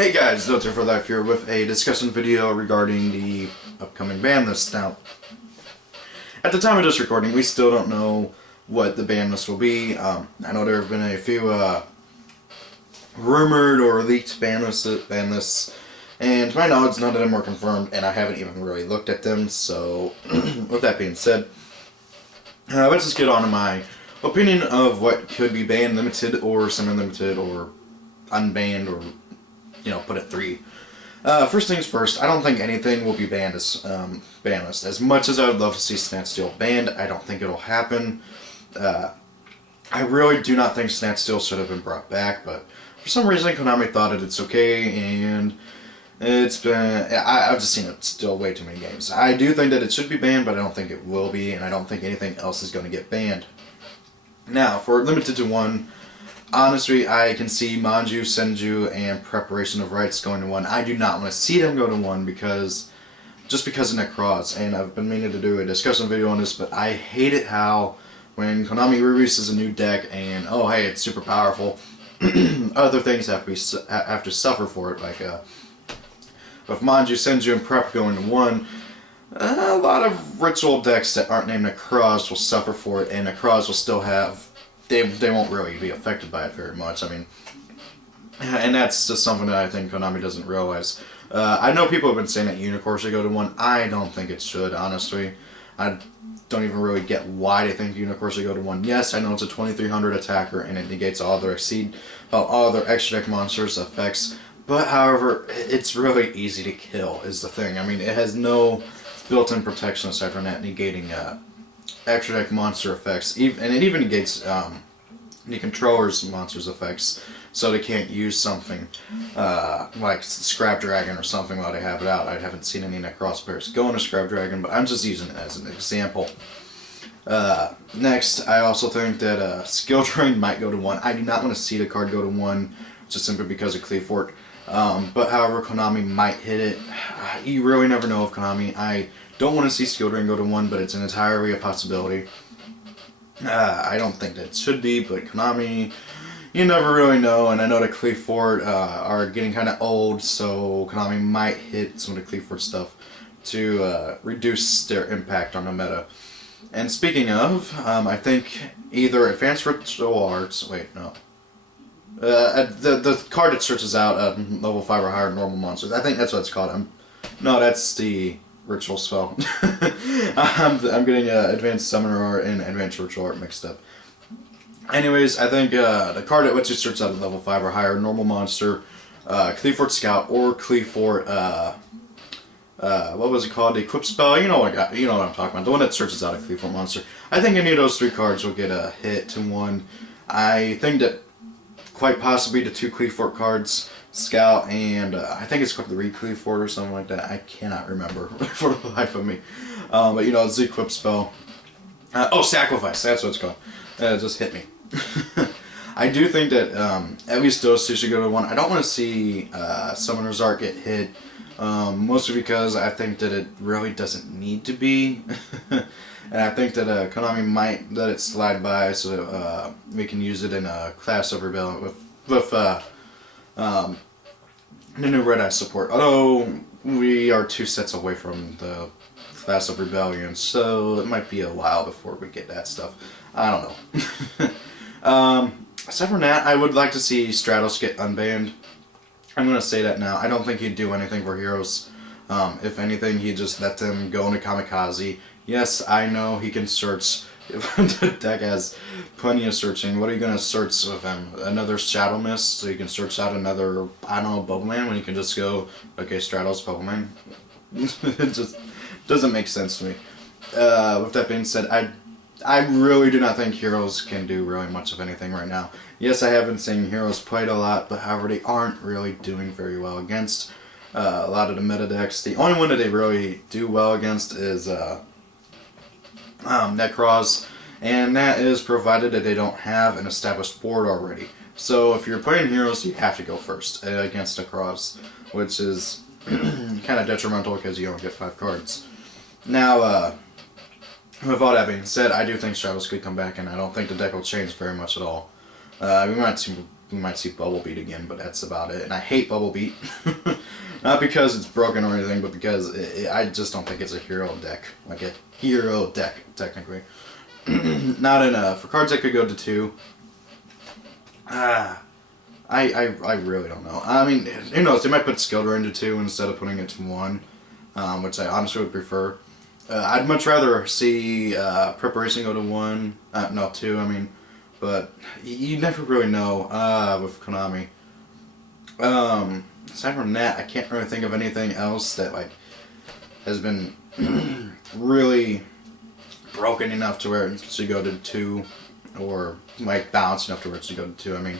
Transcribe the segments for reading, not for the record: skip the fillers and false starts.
Hey guys, Devpro for Life here with a discussion video regarding the upcoming ban list. Now, at the time of this recording, we still don't know what the ban list will be. I know there have been a few rumored or leaked ban lists, and to my knowledge, none of them were confirmed, and I haven't even really looked at them. So, with that being said, let's just get on to my opinion of what could be banned, limited, or semi-limited, or unbanned, or put it 3. First things first, I don't think anything will be banned as ban list. As much as I would love to see Snatch Steal banned, I don't think it'll happen. I really do not think Snatch Steal should have been brought back, but for some reason Konami thought it's okay, and it's been... I've just seen it still way too many games. I do think that it should be banned, but I don't think it will be, and I don't think anything else is going to get banned. Now, for limited to 1, honestly, I can see Manju, Senju, and Preparation of Rites going to 1. I do not want to see them go to 1 just because of Necroz, and I've been meaning to do a discussion video on this, but I hate it how when Konami releases a new deck and, oh hey, it's super powerful, other things have to suffer for it, like with Manju, Senju, and Prep going to 1, a lot of ritual decks that aren't named Necroz will suffer for it, and Necroz will still have... They won't really be affected by it very much. I mean, and that's just something that I think Konami doesn't realize. I know people have been saying that Unicorn should go to 1. I don't think it should, honestly. I don't even really get why they think Unicorn should go to 1. Yes, I know it's a 2300 attacker and it negates all their extra deck monsters' effects. But however, it's really easy to kill is the thing. I mean, it has no built-in protection aside from that negating extra deck monster effects, and it even negates the controller's monsters effects, so they can't use something like Scrap Dragon or something while they have it out. I haven't seen any Necroz players go into Scrap Dragon, but I'm just using it as an example. Next, I also think that Skill Drain might go to 1. I do not want to see the card go to 1, just simply because of Cleafort. But however, Konami might hit it. You really never know with Konami. I don't want to see Skill Drain go to 1, but it's entirely a possibility. I don't think that it should be, but Konami, you never really know, and I know that Cleafort are getting kind of old, so Konami might hit some of the Cleafort stuff to reduce their impact on the meta. And speaking of, I think either Advanced Ritual Arts, wait, no. The card that searches out level 5 or higher normal monsters, I think that's what it's called. No, that's the Ritual Spell. I'm getting Advanced Summoner Art and Advanced Ritual Art mixed up. Anyways, I think the card that lets you search out a level 5 or higher normal monster, Cleafort Scout or Cleafort, what was it called? The Equip Spell? You know what I'm talking about. The one that searches out a Cleafort monster. I think any of those 3 cards will get a hit to 1. I think that quite possibly the 2 Cleafort cards, Scout, and I think it's called the Cleafort or something like that. I cannot remember for the life of me. But it's the Equip Spell. Sacrifice, that's what it's called. It just hit me. I do think that at least those 2 should go to 1. I don't want to see Summoner's Art get hit, mostly because I think that it really doesn't need to be. And I think that Konami might let it slide by so that, we can use it in a Class of Rebellion with the new Red Eye support. Although we are 2 sets away from the Class of Rebellion, so it might be a while before we get that stuff. I don't know. Aside from that, I would like to see Stratos get unbanned. I'm going to say that now. I don't think he'd do anything for heroes. If anything, he'd just let them go into Kamikaze. Yes, I know he can search. The deck has plenty of searching. What are you going to search with him? Another Shadow Mist, so you can search out another, I don't know, Bubbleman, when you can just go, okay, Stratos, Bubbleman. It just doesn't make sense to me. With that being said, I really do not think heroes can do really much of anything right now. Yes, I have been seeing heroes played a lot, but however, they aren't really doing very well against a lot of the meta decks. The only one that they really do well against is Necroz, and that is provided that they don't have an established board already. So if you're playing heroes, you have to go first against Necroz, which is kind of detrimental because you only get 5 cards. Now, with all that being said, I do think Stratos could come back, and I don't think the deck will change very much at all. We might see we might see Bubble Beat again, but that's about it. And I hate Bubble Beat. Not because it's broken or anything, but because I just don't think it's a hero deck. Like a hero deck, technically. Not in for cards that could go to 2. I really don't know. I mean, who knows? They might put Skildra into 2 instead of putting it to 1, which I honestly would prefer. I'd much rather see Preparation go to 1, no 2. I mean, but you never really know with Konami. Aside from that, I can't really think of anything else that like has been really broken enough to where it should go to 2, or like balanced enough to where it should go to 2. I mean,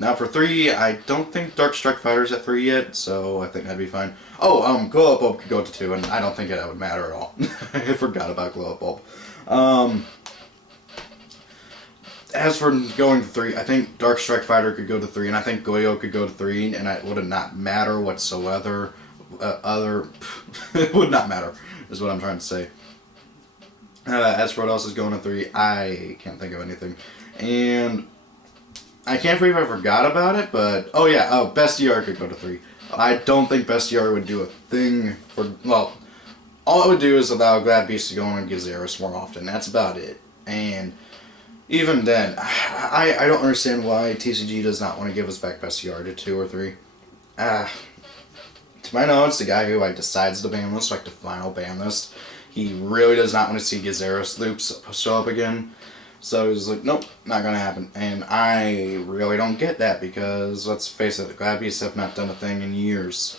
now for 3, I don't think Dark Strike Fighter's at 3 yet, so I think that'd be fine. Oh, Glow Up Bulb could go to 2, and I don't think that would matter at all. I forgot about Glow Up Bulb. As for going to 3, I think Dark Strike Fighter could go to 3, and I think Goyo could go to 3, and it would not matter whatsoever. It would not matter, is what I'm trying to say. As for what else is going to 3, I can't think of anything. And I can't believe I forgot about it, but... Oh yeah, Bestiar could go to 3. I don't think Bestiar would do a thing for... Well, all it would do is allow Glad Beast to go on Gyzarus more often. That's about it. And... even then, I don't understand why TCG does not want to give us back Bestiar to 2 or 3. To my knowledge, the guy who decides the ban list, like the final ban list, he really does not want to see Gyzarus loops show up again. So he's like, nope, not going to happen. And I really don't get that because, let's face it, the Glad Beasts have not done a thing in years.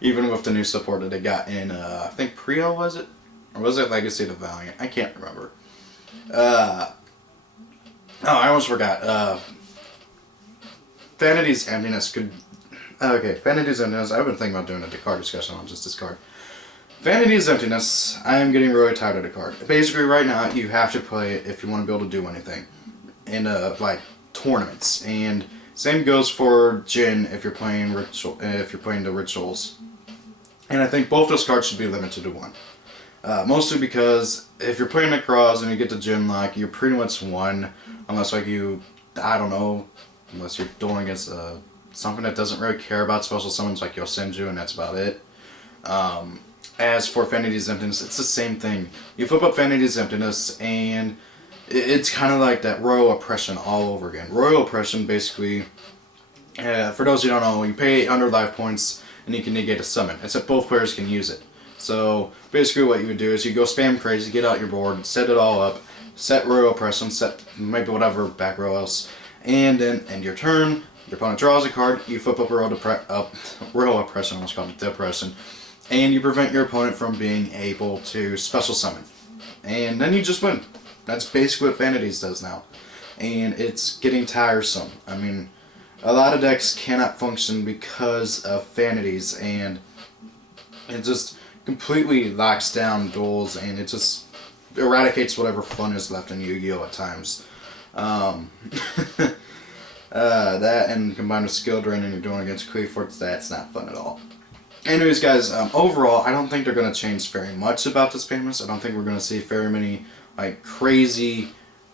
Even with the new support that they got in, I think Prio, was it? Or was it Legacy of the Valiant? I can't remember. Oh, I almost forgot. Vanity's Emptiness could... Okay, Vanity's Emptiness. I've been thinking about doing a card discussion on just this card. Vanity's Emptiness, I am getting really tired of the card. Basically, right now, you have to play it if you want to be able to do anything. In, like, tournaments. And same goes for Jin if you're playing the Rituals. And I think both those cards should be limited to 1. Mostly because if you're playing Necroz and you get the Gym Lock, you're pretty much won. Unless, like, I don't know, unless you're dueling against something that doesn't really care about special summons like Yosenju, and that's about it. As for Vanity's Emptiness, it's the same thing. You flip up Vanity's Emptiness, and it's kind of like that Royal Oppression all over again. Royal Oppression, basically, for those who don't know, you pay 800 life points, and you can negate a summon, except both players can use it. So, basically what you would do is you go spam crazy, get out your board, set it all up, set Royal Oppression, set maybe whatever back row else, and then end your turn, your opponent draws a card, you flip up Royal Oppression, almost called it Depression, and you prevent your opponent from being able to special summon. And then you just win. That's basically what Vanities does now. And it's getting tiresome. I mean, a lot of decks cannot function because of Vanities, and it just completely locks down duels, and it just eradicates whatever fun is left in Yu-Gi-Oh! At times. That, and combined with skill drain and you're doing against Cleaforts, that's not fun at all. Anyways, guys, overall, I don't think they're going to change very much about this ban list. I don't think we're going to see very many, like, crazy,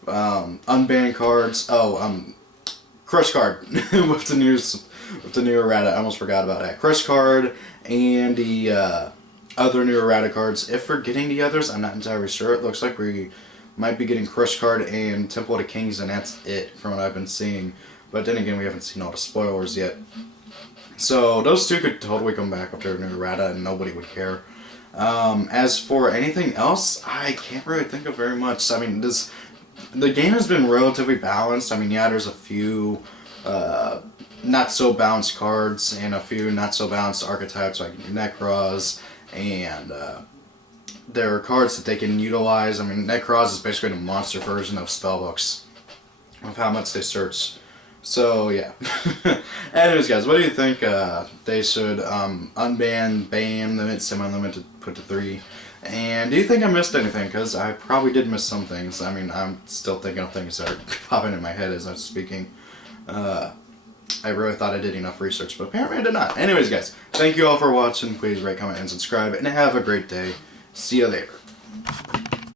unbanned cards. Oh, Crush Card with the new errata. I almost forgot about that. Crush Card and the other new errata cards. If we're getting the others, I'm not entirely sure. It looks like we might be getting Crush Card and Temple of the Kings, and that's it from what I've been seeing. But then again, we haven't seen all the spoilers yet. So those two could totally come back after a new errata, and nobody would care. As for anything else, I can't really think of very much. I mean, the game has been relatively balanced. I mean, yeah, there's a few not so balanced cards and a few not so balanced archetypes like Necroz, and there are cards that they can utilize. I mean, Necroz is basically the monster version of spellbooks of how much they search. So, yeah. Anyways, guys, what do you think? They should unban, ban, limit, semi-limit, put to 3. And do you think I missed anything? Because I probably did miss some things. I mean, I'm still thinking of things that are popping in my head as I'm speaking. I really thought I did enough research, but apparently I did not. Anyways, guys, thank you all for watching. Please rate, comment, and subscribe, and have a great day. See you later.